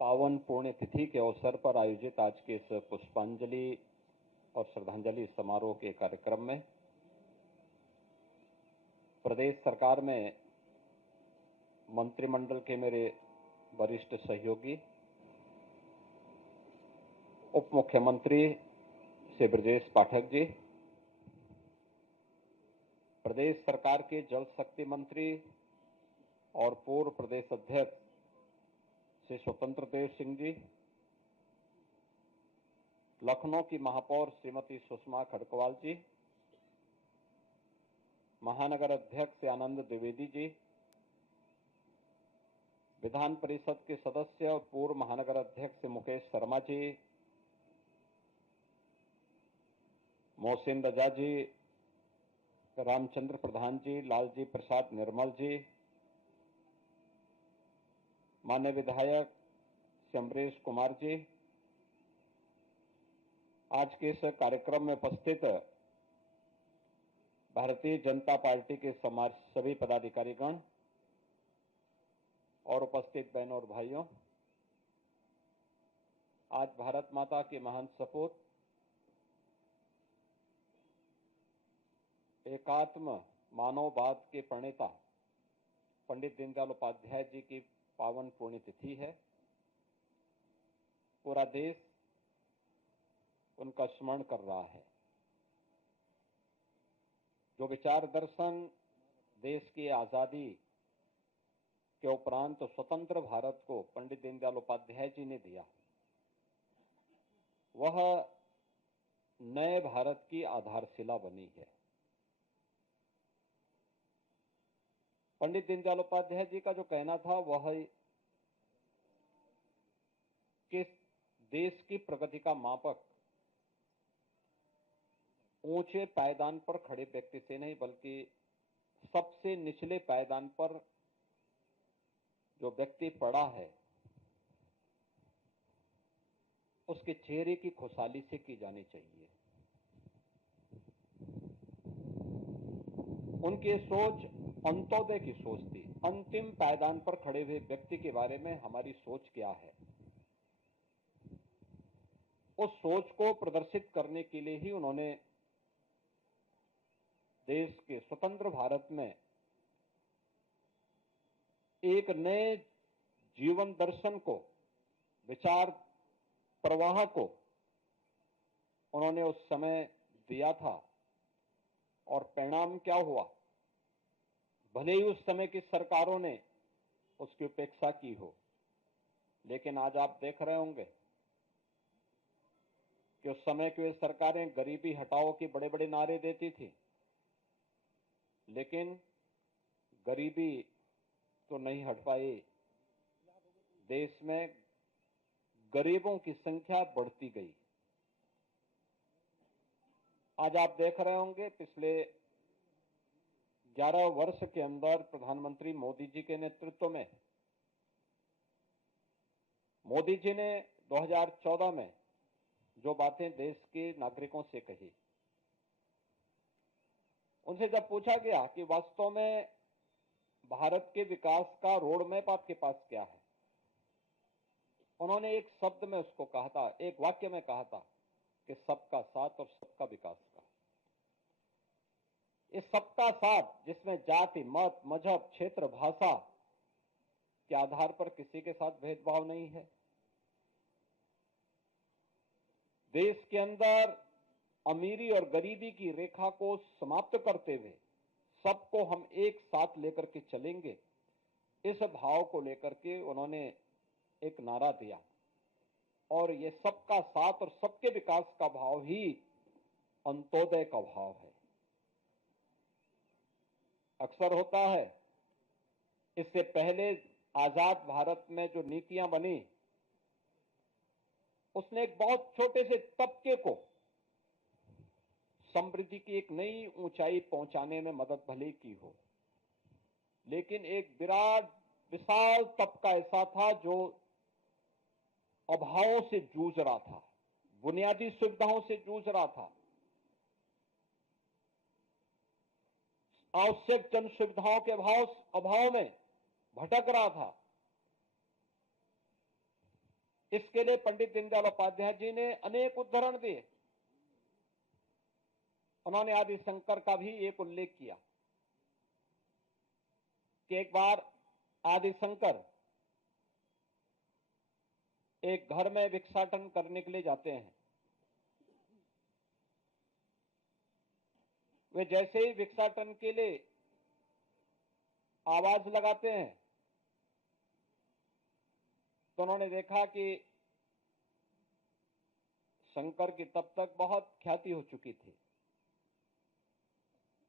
पावन पुण्य तिथि के अवसर पर आयोजित आज के इस पुष्पांजलि और श्रद्धांजलि समारोह के कार्यक्रम में प्रदेश सरकार में मंत्रिमंडल के मेरे वरिष्ठ सहयोगी उप मुख्यमंत्री श्री ब्रजेश पाठक जी, प्रदेश सरकार के जल शक्ति मंत्री और पूर्व प्रदेश अध्यक्ष श्री स्वतंत्र देव सिंह जी, लखनऊ की महापौर श्रीमती सुषमा खड़गवाल जी, महानगर अध्यक्ष आनंद द्विवेदी जी, विधान परिषद के सदस्य और पूर्व महानगर अध्यक्ष मुकेश शर्मा जी, मोहसिन रजा जी, रामचंद्र प्रधान जी, लालजी प्रसाद निर्मल जी, माननीय विधायक श्री अमरीश कुमार जी, आज के इस कार्यक्रम में उपस्थित भारतीय जनता पार्टी के समाज सभी पदाधिकारीगण और उपस्थित बहनों और भाइयों, आज भारत माता के महान सपूत एकात्म मानववाद के प्रणेता पंडित दीनदयाल उपाध्याय जी की पावन पुण्यतिथि है। पूरा देश उनका स्मरण कर रहा है। जो विचार दर्शन देश की आजादी के उपरांत स्वतंत्र भारत को पंडित दीनदयाल उपाध्याय जी ने दिया, वह नए भारत की आधारशिला बनी है। पंडित दीनदयाल उपाध्याय जी का जो कहना था वह कि देश की प्रगति का मापक ऊंचे पायदान पर खड़े व्यक्ति से नहीं, बल्कि सबसे निचले पायदान पर जो व्यक्ति पड़ा है उसके चेहरे की खुशहाली से की जानी चाहिए। उनकी सोच अंत्योदय की सोच थी। अंतिम पायदान पर खड़े हुए व्यक्ति के बारे में हमारी सोच क्या है, उस सोच को प्रदर्शित करने के लिए ही उन्होंने देश के स्वतंत्र भारत में एक नए जीवन दर्शन को, विचार प्रवाह को उन्होंने उस समय दिया था। और परिणाम क्या हुआ, भले ही उस समय की सरकारों ने उसकी उपेक्षा की हो, लेकिन आज आप देख रहे होंगे कि उस समय की सरकारें गरीबी हटाओ के बड़े बड़े नारे देती थी, लेकिन गरीबी तो नहीं हट पाई। देश में गरीबों की संख्या बढ़ती गई। आज आप देख रहे होंगे पिछले 11 वर्ष के अंदर प्रधानमंत्री मोदी जी के नेतृत्व में मोदी जी ने 2014 में जो बातें देश के नागरिकों से कही, उनसे जब पूछा गया कि वास्तव में भारत के विकास का रोड मैप आपके पास क्या है, उन्होंने एक शब्द में उसको कहा था, एक वाक्य में कहा था कि सबका साथ और सबका विकास का। इस सबका साथ जिसमें जाति, मत, मजहब, क्षेत्र, भाषा के आधार पर किसी के साथ भेदभाव नहीं है। देश के अंदर अमीरी और गरीबी की रेखा को समाप्त करते हुए सबको हम एक साथ लेकर के चलेंगे, इस भाव को लेकर के उन्होंने एक नारा दिया। और ये सबका साथ और सबके विकास का भाव ही अंत्योदय का भाव है। अक्सर होता है, इससे पहले आजाद भारत में जो नीतियां बनी, उसने एक बहुत छोटे से तबके को समृद्धि की एक नई ऊंचाई पहुंचाने में मदद भले की हो, लेकिन एक विराट विशाल तबका ऐसा था जो अभावों से जूझ रहा था, बुनियादी सुविधाओं से जूझ रहा था, आवश्यक जन सुविधाओं के अभाव में भटक रहा था। इसके लिए पंडित दीनदयाल उपाध्याय जी ने अनेक उदाहरण दिए। उन्होंने आदि शंकर का भी एक उल्लेख किया कि एक बार आदि शंकर एक घर में भिक्षाटन करने के लिए जाते हैं। वे जैसे ही भिक्षाटन के लिए आवाज लगाते हैं तो उन्होंने देखा कि शंकर की तब तक बहुत ख्याति हो चुकी थी।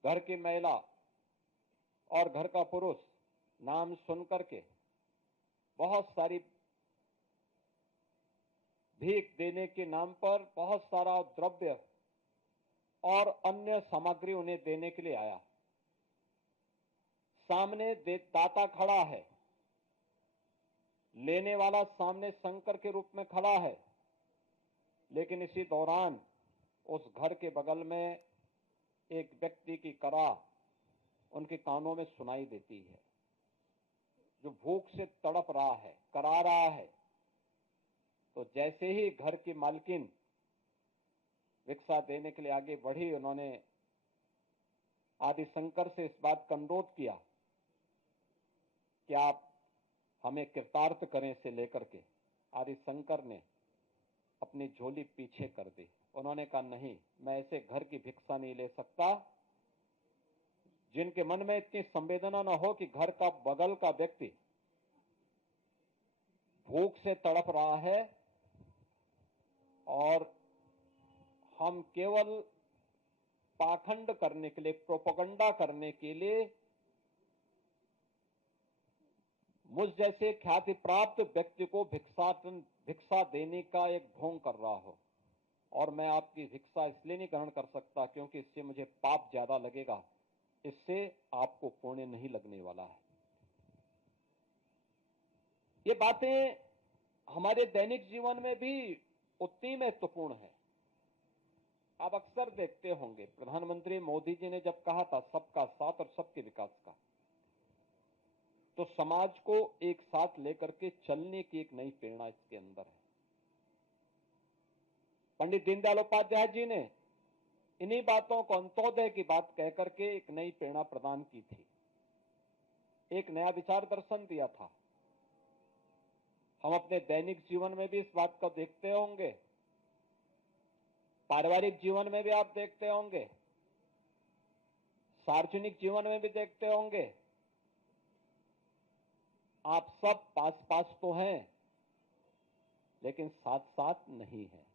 घर की महिला और घर का पुरुष नाम सुनकर के बहुत सारी भीख देने के नाम पर बहुत सारा द्रव्य और अन्य सामग्री उन्हें देने के लिए आया। सामने दाता खड़ा है, लेने वाला सामने शंकर के रूप में खड़ा है, लेकिन इसी दौरान उस घर के बगल में एक व्यक्ति की करा उनके कानों में सुनाई देती है, जो भूख से तड़प रहा है, करा रहा है। तो जैसे ही घर की मालकिन भिक्षा देने के लिए आगे बढ़ी, उन्होंने आदि शंकर से इस बात का अनुरोध किया कि आप हमें कृतार्थ करें से लेकर के। आदि शंकर ने अपनी झोली पीछे कर दी। उन्होंने कहा, नहीं, मैं ऐसे घर की भिक्षा नहीं ले सकता जिनके मन में इतनी संवेदना न हो कि घर का बगल का व्यक्ति भूख से तड़प रहा है और हम केवल पाखंड करने के लिए, प्रोपेगेंडा करने के लिए मुझ जैसे ख्याति प्राप्त व्यक्ति को भिक्षा देने का एक ढोंग कर रहा हो, और मैं आपकी भिक्षा इसलिए नहीं ग्रहण कर सकता क्योंकि इससे मुझे पाप ज्यादा लगेगा, इससे आपको पुण्य नहीं लगने वाला है। ये बातें हमारे दैनिक जीवन में भी उतनी महत्वपूर्ण है। आप अक्सर देखते होंगे प्रधानमंत्री मोदी जी ने जब कहा था सबका साथ और सबके विकास का, तो समाज को एक साथ लेकर के चलने की एक नई प्रेरणा इसके अंदर है। पंडित दीनदयाल उपाध्याय जी ने इन्हीं बातों को अंत्योदय की बात कहकर के एक नई प्रेरणा प्रदान की थी, एक नया विचार दर्शन दिया था। हम अपने दैनिक जीवन में भी इस बात को देखते होंगे, पारिवारिक जीवन में भी आप देखते होंगे, सार्वजनिक जीवन में भी देखते होंगे। आप सब पास पास तो हैं, लेकिन साथ साथ नहीं है।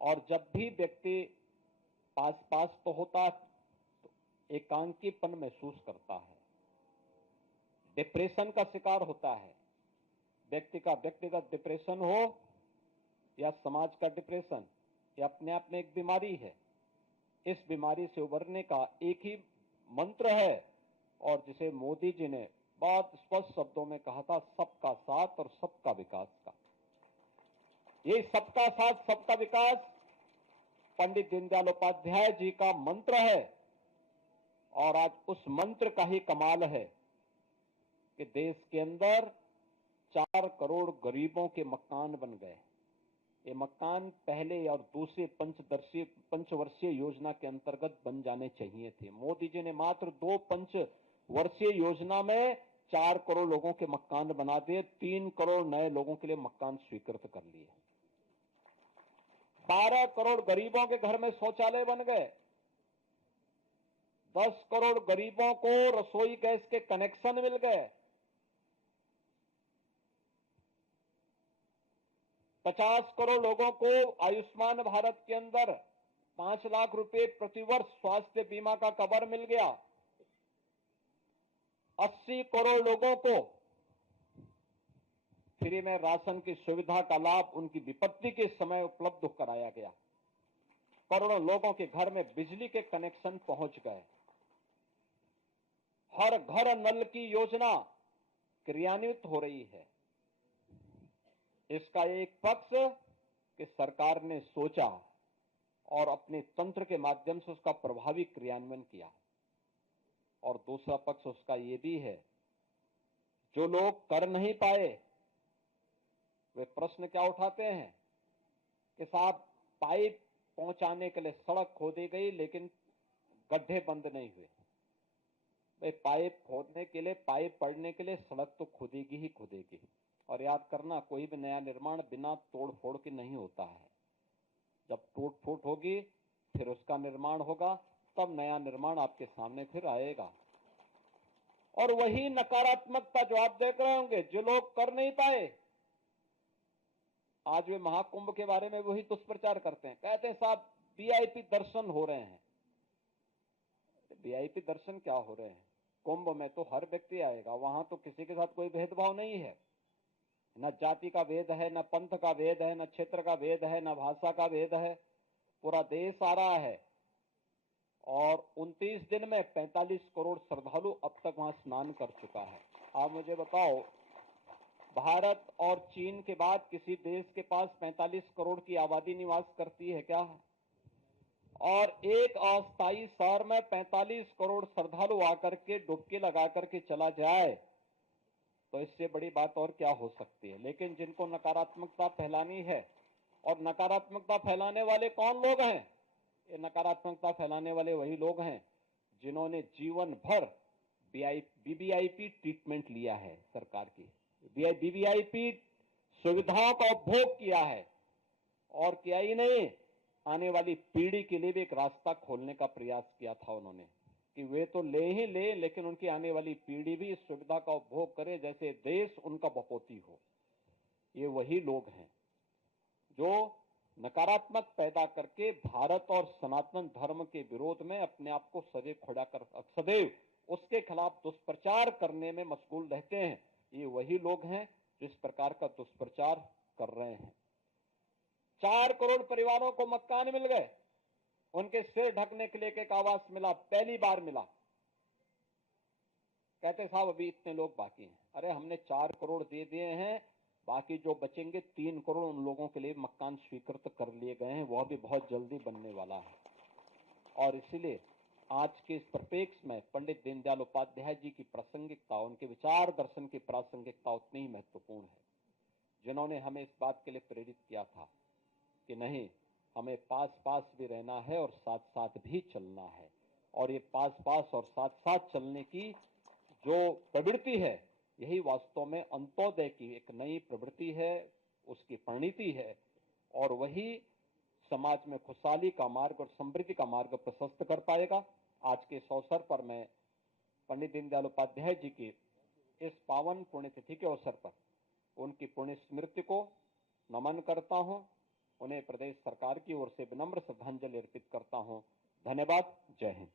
और जब भी व्यक्ति पास पास तो होता, तो एकांकीपन महसूस करता है, डिप्रेशन का शिकार होता है। व्यक्ति का व्यक्तिगत डिप्रेशन हो या समाज का डिप्रेशन, ये अपने आप में एक बीमारी है। इस बीमारी से उबरने का एक ही मंत्र है, और जिसे मोदी जी ने बहुत स्पष्ट शब्दों में कहा था, सबका साथ और सबका विकास का। ये सबका साथ सबका विकास पंडित दीनदयाल उपाध्याय जी का मंत्र है, और आज उस मंत्र का ही कमाल है कि देश के अंदर 4 करोड़ गरीबों के मकान बन गए। ये मकान पहले और दूसरे पंचवर्षीय योजना के अंतर्गत बन जाने चाहिए थे। मोदी जी ने मात्र 2 पंचवर्षीय योजना में 4 करोड़ लोगों के मकान बना दिए, 3 करोड़ नए लोगों के लिए मकान स्वीकृत कर लिए। 12 करोड़ गरीबों के घर में शौचालय बन गए। 10 करोड़ गरीबों को रसोई गैस के कनेक्शन मिल गए। 50 करोड़ लोगों को आयुष्मान भारत के अंदर 5 लाख रुपए प्रतिवर्ष स्वास्थ्य बीमा का कवर मिल गया। 80 करोड़ लोगों को फ्री में राशन की सुविधा का लाभ उनकी विपत्ति के समय उपलब्ध कराया गया। करोड़ों लोगों के घर में बिजली के कनेक्शन पहुंच गए। हर घर नल की योजना क्रियान्वित हो रही है। इसका एक पक्ष कि सरकार ने सोचा और अपने तंत्र के माध्यम से उसका प्रभावी क्रियान्वयन किया, और दूसरा पक्ष उसका ये भी है, जो लोग कर नहीं पाए वे प्रश्न क्या उठाते हैं कि साहब पाइप पहुंचाने के लिए सड़क खोदी गई लेकिन गड्ढे बंद नहीं हुए। भाई पाइप खोदने के लिए, पाइप पड़ने के लिए सड़क तो खुदेगी ही खुदेगी। और याद करना, कोई भी नया निर्माण बिना तोड़ फोड़ के नहीं होता है। जब टूट फूट होगी फिर उसका निर्माण होगा, तब नया निर्माण आपके सामने फिर आएगा। और वही नकारात्मकता जो आप देख रहे होंगे, जो लोग कर नहीं पाए, आज वे महाकुंभ के बारे में वही दुष्प्रचार करते हैं। कहते हैं साहब वीआईपी दर्शन हो रहे हैं। वीआईपी दर्शन क्या हो रहे हैं? कुंभ में तो हर व्यक्ति आएगा, वहां तो किसी के साथ कोई भेदभाव नहीं है। न जाति का भेद है, न पंथ का भेद है, न क्षेत्र का भेद है, न भाषा का भेद है। पूरा देश आ रहा है और 29 दिन में 45 करोड़ श्रद्धालु अब तक वहां स्नान कर चुका है। आप मुझे बताओ, भारत और चीन के बाद किसी देश के पास 45 करोड़ की आबादी निवास करती है क्या? और एक अस्थायी शहर में 45 करोड़ श्रद्धालु आकर के डुबकी लगा करके चला जाए तो इससे बड़ी बात और क्या हो सकती है। लेकिन जिनको नकारात्मकता फैलानी है, और नकारात्मकता फैलाने वाले कौन लोग हैं? ये नकारात्मकता फैलाने वाले वही लोग हैं जिन्होंने जीवन भर बीबीआईपी ट्रीटमेंट लिया है, सरकार की बीबीआईपी सुविधाओं का उपभोग किया है। और किया ही नहीं, आने वाली पीढ़ी के लिए भी एक रास्ता खोलने का प्रयास किया था उन्होंने कि वे तो ले ही ले, लेकिन उनकी आने वाली पीढ़ी भी इस सुविधा का उपभोग करे जैसे देश उनका बपोती हो। ये वही लोग हैं जो नकारात्मक पैदा करके भारत और सनातन धर्म के विरोध में अपने आप को सदैव खड़ा कर, सदैव उसके खिलाफ दुष्प्रचार करने में मशगूल रहते हैं। ये वही लोग हैं जो इस प्रकार का दुष्प्रचार कर रहे हैं। 4 करोड़ परिवारों को मकान मिल गए, उनके सिर ढकने के लिए एक आवास मिला, पहली बार मिला। कहते साहब अभी इतने लोग बाकी हैं। अरे हमने 4 करोड़ दे दिए हैं, बाकी जो बचेंगे 3 करोड़ उन लोगों के लिए मकान स्वीकृत कर लिए गए हैं, वह भी बहुत जल्दी बनने वाला है। और इसलिए आज के इस परिप्रेक्ष्य में पंडित दीनदयाल उपाध्याय जी की प्रासंगिकता, उनके विचार दर्शन की प्रासंगिकता उतनी ही महत्वपूर्ण है, जिन्होंने हमें इस बात के लिए प्रेरित किया था कि नहीं, हमें पास पास भी रहना है और साथ साथ भी चलना है। और ये पास पास और साथ साथ चलने की जो प्रवृत्ति है, यही वास्तव में अंत्योदय की एक नई प्रवृत्ति है, उसकी परिणति है। और वही समाज में खुशहाली का मार्ग और समृद्धि का मार्ग प्रशस्त कर पाएगा। आज के इस अवसर पर मैं पंडित दीनदयाल उपाध्याय जी की इस पावन पुण्यतिथि के अवसर पर उनकी पुण्य स्मृति को नमन करता हूं। उन्हें प्रदेश सरकार की ओर से विनम्र श्रद्धांजलि अर्पित करता हूं। धन्यवाद। जय हिंद।